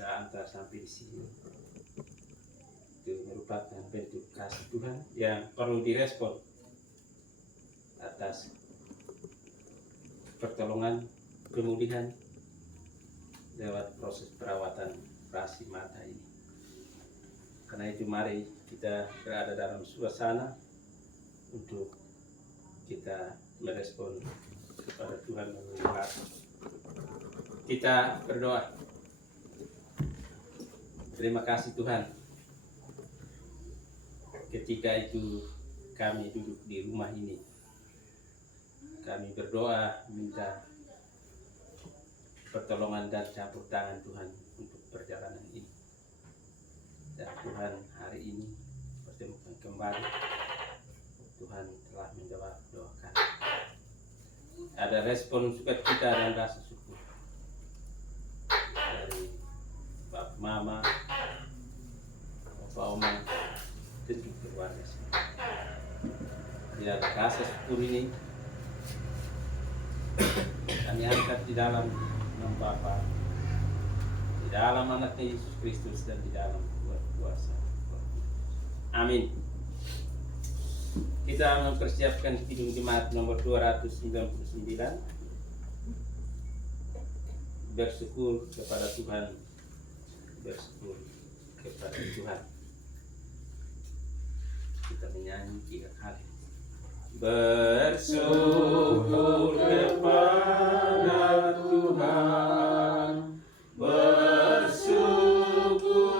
bisa antar sampai di sini. Itu merupakan bentuk kasih Tuhan yang perlu direspon atas pertolongan pemulihan lewat proses perawatan operasi mata ini. Karena itu mari kita berada dalam suasana untuk kita merespon kepada Tuhan melalui doa. Kita berdoa. Terima kasih Tuhan. Ketika itu kami duduk di rumah ini, kami berdoa minta pertolongan dan campur tangan Tuhan untuk perjalanan ini. Dan Tuhan hari ini pertemukan kembali. Tuhan telah menjawab doa kami. Ada respon sukacita dan rasa syukur dari Bapak Mama, Bapak Oma, tentu keluarga semua. Di dalam rasa syukur ini kami angkat di dalam nama Bapa, di dalam anaknya Yesus Kristus, dan di dalam kuasa Roh Kudus. Amin. Kita mempersiapkan Kidung Jemaat nomor 299. Bersyukur kepada Tuhan. Bersyukur kepada Tuhan. Kita menyanyi 3 kali. Bersyukur kepada Tuhan. Bersyukur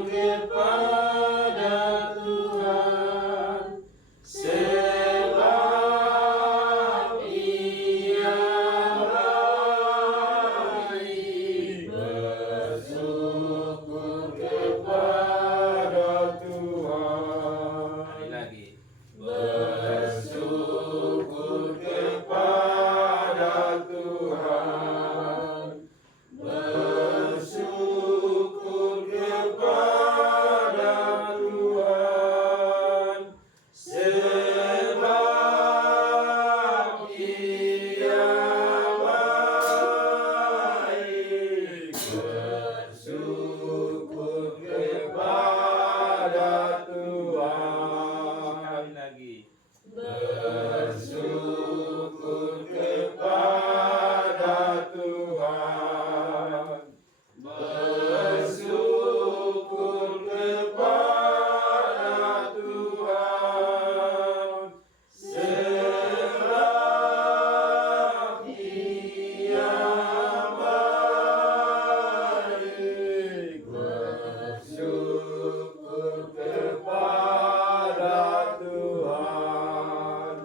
kepada Tuhan. Sebab Ia baik. Bersyukur kepada Tuhan. Sekali lagi. Bersyukur kepada Tuhan. Bersyukur kepada Tuhan. Sebab Ia baik. Bersyukur kepada Tuhan. Sekali lagi. Bersyukur kepada Tuhan. Bersyukur kepada Tuhan. Sebab Ia baik. Bersyukur kepada Tuhan.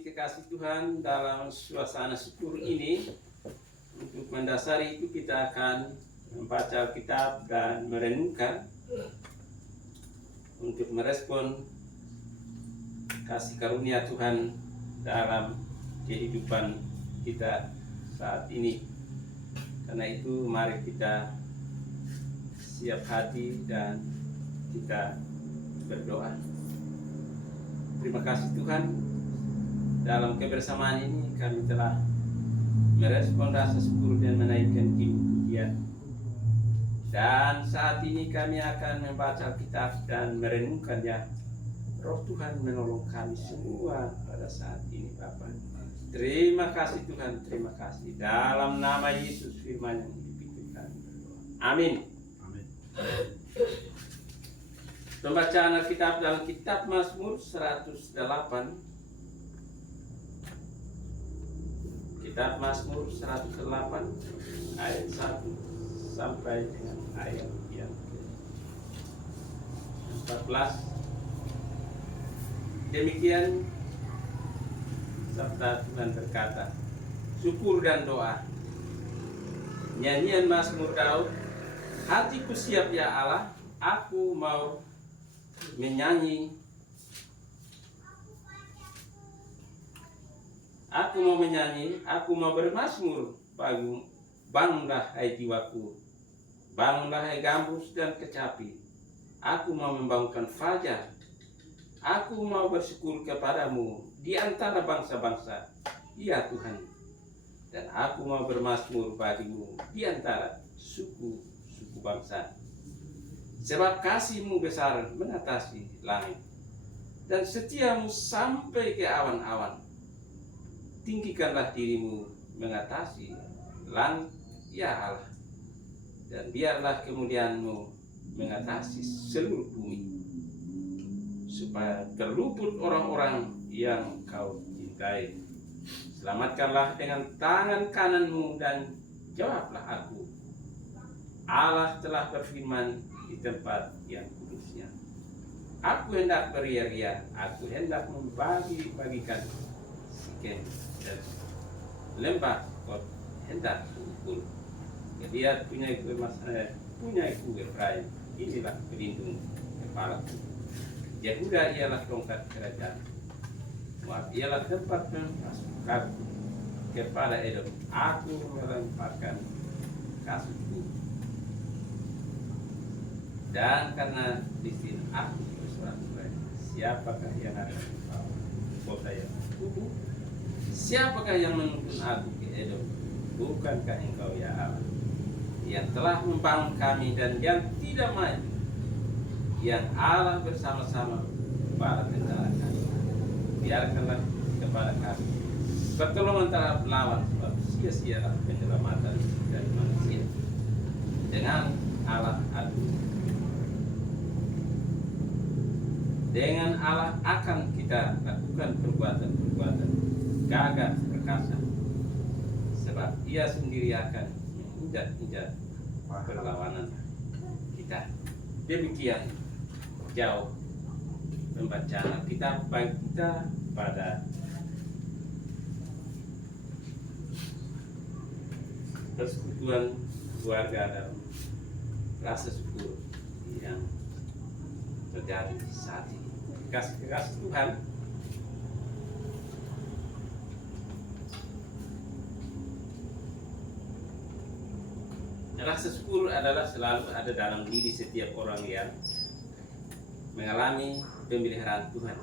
Kekasih Tuhan, dalam suasana syukur ini, untuk mendasari itu kita akan membaca Alkitab dan merenungkan untuk merespon kasih karunia Tuhan dalam kehidupan kita saat ini. Karena itu mari kita siap hati dan kita berdoa. Terima kasih Tuhan, dalam kebersamaan ini kami telah merespon rasa syukur dan menaikkan pujian. Dan saat ini kami akan membaca Alkitab dan merenungkannya. Roh Tuhan menolong kami semua pada saat ini Bapa. Terima kasih Tuhan, terima kasih. Dalam nama Yesus firman yang hidup itu kami berdoa. Amin. Amin. Pembacaan Alkitab dalam kitab Mazmur 108. Kitab Mazmur 108 ayat 1 sampai dengan ayat yang ke-14. Demikian sabda Tuhan berkata, syukur dan doa. Nyanyian Mazmur Daud, hatiku siap ya Allah, aku mau menyanyi. Aku mau menyanyi, aku mau bermazmur. Bangunlah hai jiwaku, bangunlah hai gambus dan kecapi. Aku mau membangunkan fajar. Aku mau bersyukur kepadamu di antara bangsa-bangsa. Ya Tuhan, dan aku mau bermasmur bagimu di antara suku-suku bangsa. Sebab kasihmu besar mengatasi langit, dan setiamu sampai ke awan-awan. Tinggikanlah dirimu mengatasi langit, ya Allah, dan biarlah kemuliaanmu mengatasi seluruh bumi, supaya terluput orang-orang yang kau cintai. Selamatkanlah dengan tangan kananmu dan jawablah aku. Allah telah berfirman di tempat yang kudusnya. Aku hendak beria-ria, aku hendak membagi-bagikan Sikem dan lembah Kot hendak kuukur. Dia punya ibu Efraim, inilah pelindung kepalaku. Yehuda ialah tongkat kerajaan. Moab ialah tempat pemasukanku. Kepada Edom aku melemparkan kasutku. Dan karena di sini aku bersurat-surat, siapakah yang akan membawa kota yang kubu? Siapakah yang menuntun aku ke Edom? Bukankah engkau ya Allah, yang telah membangun kami dan yang tidak maju, yang Allah bersama-sama para tentara kami. Biarkanlah kepada kami pertolongan terhadap lawan, sebab sia-sialah penyelamatan dari manusia. Dengan Allah dengan Allah akan kita lakukan perbuatan-perbuatan gagah perkasa, sebab Ia sendiri akan menginjak-injak perlawanan kita. Demikian jauh pembacaan kita bagi kita pada persekutuan keluarga dalam rasa syukur yang terjadi saat ini. Kasih Tuhan, rasa syukur adalah selalu ada dalam diri setiap orang yang mengalami pemeliharaan Tuhan,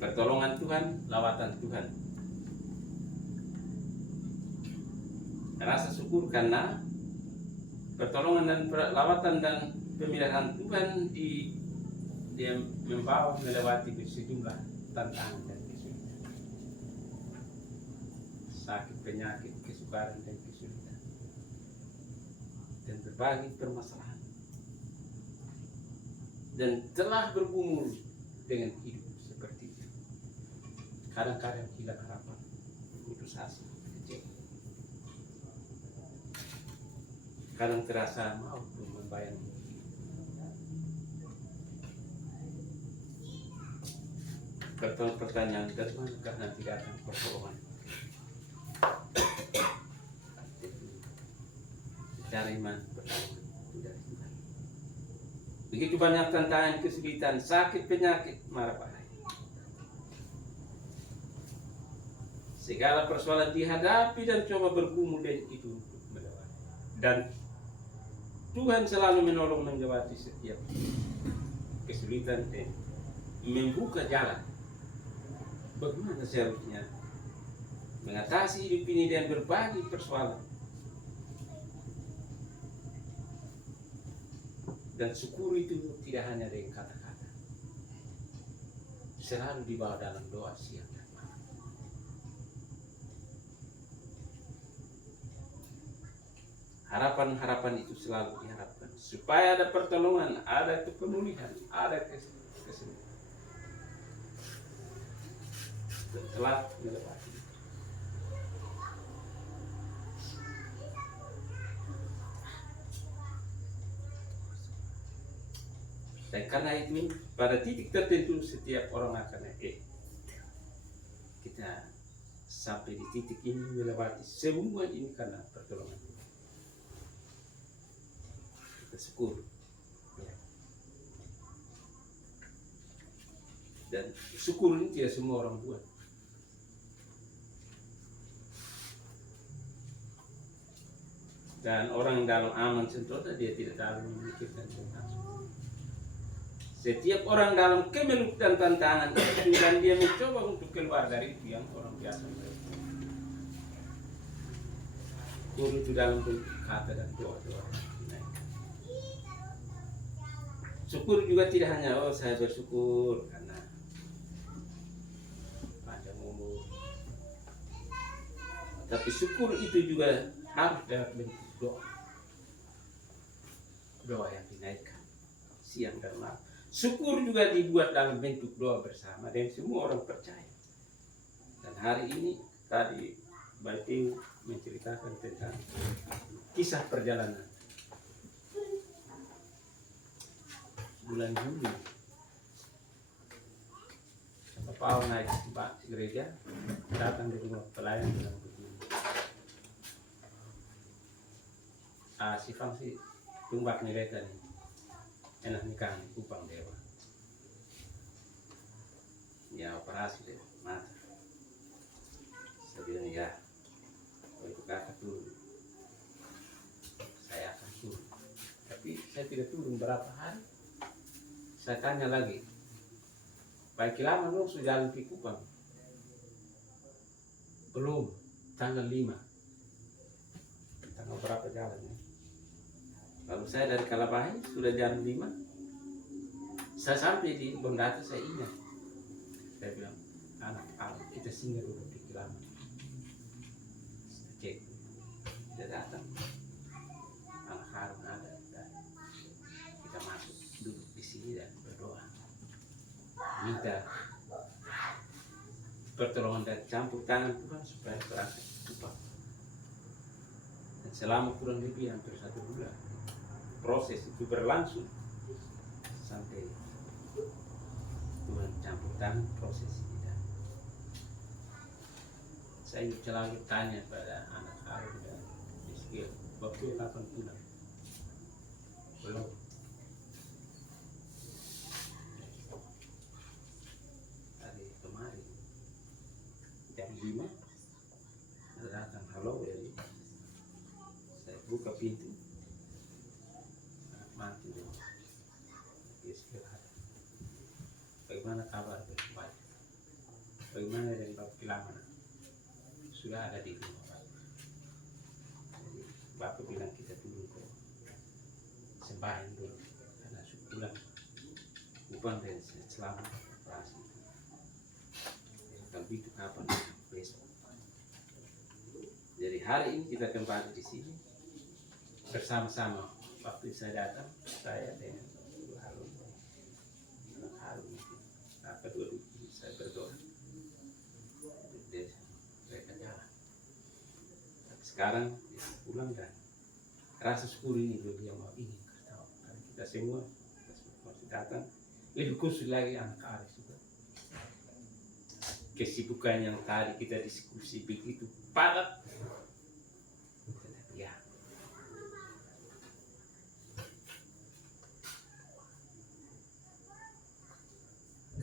pertolongan Tuhan, lawatan Tuhan. Rasa syukur karena pertolongan dan lawatan dan pemeliharaan Tuhan dia membawa melewati sejumlah tantangan dan kesulitan, sakit, penyakit, kesukaran dan kesulitan, dan berbagai permasalahan, dan telah bergumul dengan hidup seperti itu. Kadang-kadang hilang harapan, putus asa, kecewa. Kadang terasa mau membayang. Pertanyaan, dari manakah nanti datang pertolongan? Secara iman pertolongan itu dari Tuhan. Begitu banyak tantangan, kesulitan, sakit, penyakit, mara bahaya. Segala persoalan dihadapi dan coba bergumul dan itu untuk melewati. Dan Tuhan selalu menolong melewati setiap kesulitan dan membuka jalan. Bagaimana seharusnya mengatasi hidup ini dan berbagi persoalan. Dan syukur itu tidak hanya dengan kata-kata, selalu dibawa dalam doa siang dan malam. Harapan-harapan itu selalu diharapkan supaya ada pertolongan, ada kepemulihan, ada kesembuhan. Telah melewati. Dan karena itu pada titik tertentu setiap orang akan kita sampai di titik ini melewati semua ini karena pertolongan Tuhan. Kita syukur. Dan syukur ini tidak semua orang buat. Dan orang dalam aman sentosa dia tidak dalam memikirkan tentang syukur. Setiap orang dalam kemelut dan tantangan itu dan dia mencoba untuk keluar dari itu yang orang biasa. syukur itu dalam bentuk kata dan doa-doa. Nah, syukur juga tidak hanya saya bersyukur karena panjang umur, tapi syukur itu juga harus dalam bentuk doa. Doa yang dinaikkan siang dan malam. Syukur juga dibuat dalam bentuk doa bersama dan semua orang percaya. Dan hari ini tadi Batiu menceritakan tentang kisah perjalanan bulan Juli. Bapak naik ke gereja, datang di rumah pelayan bilang begini. Si Fang sih tumbak mereka nih, enak nikah di Kupang Dewa. Ya operasi deh, mata. Saya bilang ya, kalau itu kakak turun, saya akan turun. Tapi saya tidak turun berapa hari. Saya tanya lagi, baik lama belum sudah jalan ke Kupang? Belum, tanggal 5. Tanggal berapa jalannya? Lalu saya dari Kalabahi sudah jam 5. Saya sampai di Bondata, saya ingat. Saya bilang, anak kita singgah dulu di Kilama. Cek, dia datang. Anak Harun ada. Dan kita masuk duduk di sini dan berdoa. Minta pertolongan dan campur tangan Tuhan supaya berangkat Kupang. Dan selama kurang lebih hampir 1 bulan proses itu berlangsung sampai Tuhan campur tangan proses kita. Saya selalu tanya pada anak Harun dan Rizky, waktu kapan pulang? Belum. Hari kemarin jam 5 ada datang halo dari saya buka pintu. Mati dong. Bagaimana kabar baik? Bagaimana dari Bapak Kilama? Sudah ada di rumah Bapak. Jadi Bapak bilang kita dulu kok sembahyang dulu karena pulang Kupang dan selama operasi. Kalau itu kapan? Besok. Jadi hari ini kita kembali di sini bersama-sama. Waktu saya datang, saya dengan Harun, anak Harun, kedua saya berdoa, mereka jalan. Tapi sekarang pulang dan rasa syukur ini juga yang mau ingin tahu. Kita semua masih datang, lebih khusus lagi anak Aris juga. Kesibukan yang tadi kita diskusi begitu padat. Ya.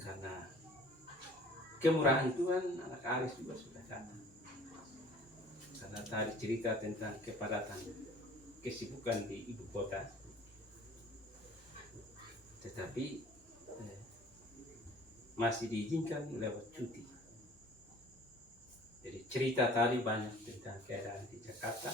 Karena kemurahan Tuhan, anak Aris juga sudah datang. Karena tadi cerita tentang kepadatan kesibukan di ibu kota, tetapi masih diizinkan lewat cuti. Jadi cerita tadi banyak tentang keadaan di Jakarta.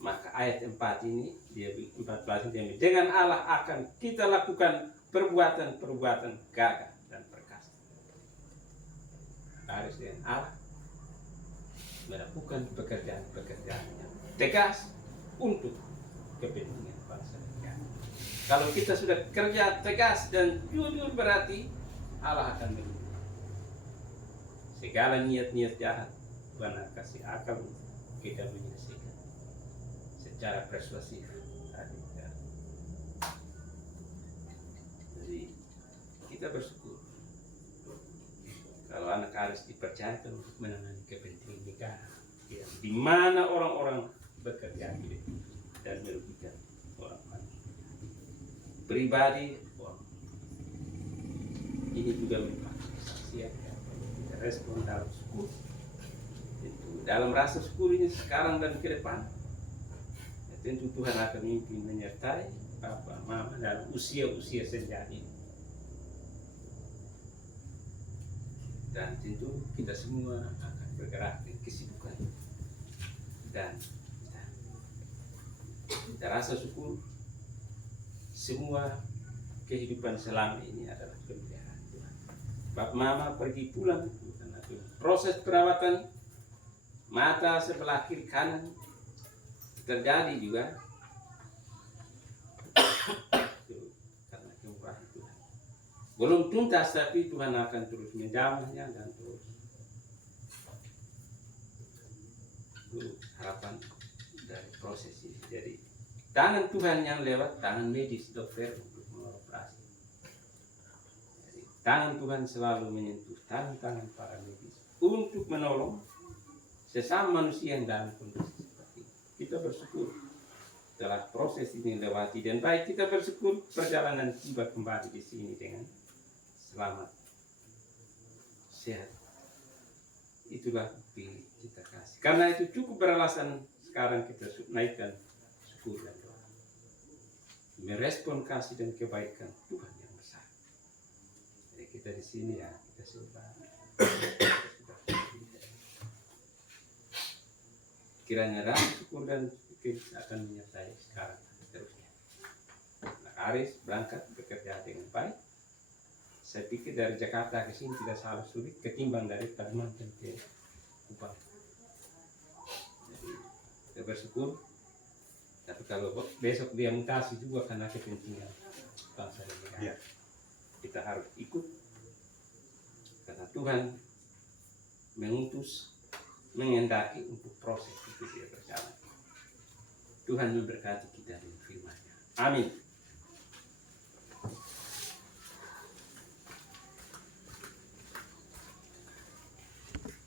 Maka ayat 4 ini, dia 14 ini, dengan Allah akan kita lakukan perbuatan-perbuatan gagah dan perkasa. Harus dengan Allah melakukan pekerjaan-pekerjaan yang tegas untuk kepentingan bangsa dan negara. Kalau kita sudah kerja tegas dan jujur, berarti Allah akan mendukung. Segala niat-niat jahat Tuhan akan kasih akal kita menyelesaikan secara persuasif tadi. Jadi kita bersyukur kalau anak Aris dipercayakan untuk menangani kepentingan negara, ya, di mana orang-orang bekerja dan merugikan orang lain. Pribadi, ini juga merupakan kesaksian ya, kita respon dalam syukur. Itu dalam rasa syukur ini sekarang dan ke depan. Ya, tentu Tuhan akan memimpin menyertai Bapak Mama dalam usia-usia senja ini. Dan tentu kita semua akan bergerak di kesibukan dan Kita rasa syukur semua kehidupan selama ini adalah pemeliharaan Tuhan. Bap mama pergi pulang karena Tuhan. Proses perawatan mata sebelah kiri kanan terjadi juga karena kemurahan Tuhan. Belum tuntas tapi Tuhan akan terus menjamahnya dan terus. Itu harapan dari proses ini. Jadi tangan Tuhan yang lewat tangan medis dokter untuk mengoperasi. Jadi, tangan Tuhan selalu menyentuh tangan para medis untuk menolong sesama manusia yang dalam kondisi seperti ini. Kita bersyukur setelah proses ini lewati dan baik, kita bersyukur perjalanan tiba kembali di sini dengan selamat, sehat. Itulah pilih kita kasih. Karena itu cukup beralasan sekarang kita naikkan syukur dan doa. Merespon kasih dan kebaikan Tuhan yang besar. Jadi kita di sini ya, kita sudah kiranya rasa syukur dan pikir akan menyertai sekarang dan seterusnya. Nah, Aris berangkat bekerja dengan baik. Saya pikir dari Jakarta ke sini tidak salah sulit ketimbang dari Kalimantan ke Kupang. Jadi kita bersyukur. Tapi kalau besok dia mutasi juga karena kepentingan bangsa dan negara, kita harus ikut karena Tuhan mengutus, mengendaki untuk proses itu dia berjalan. Tuhan memberkati kita dengan firman-Nya. Amin.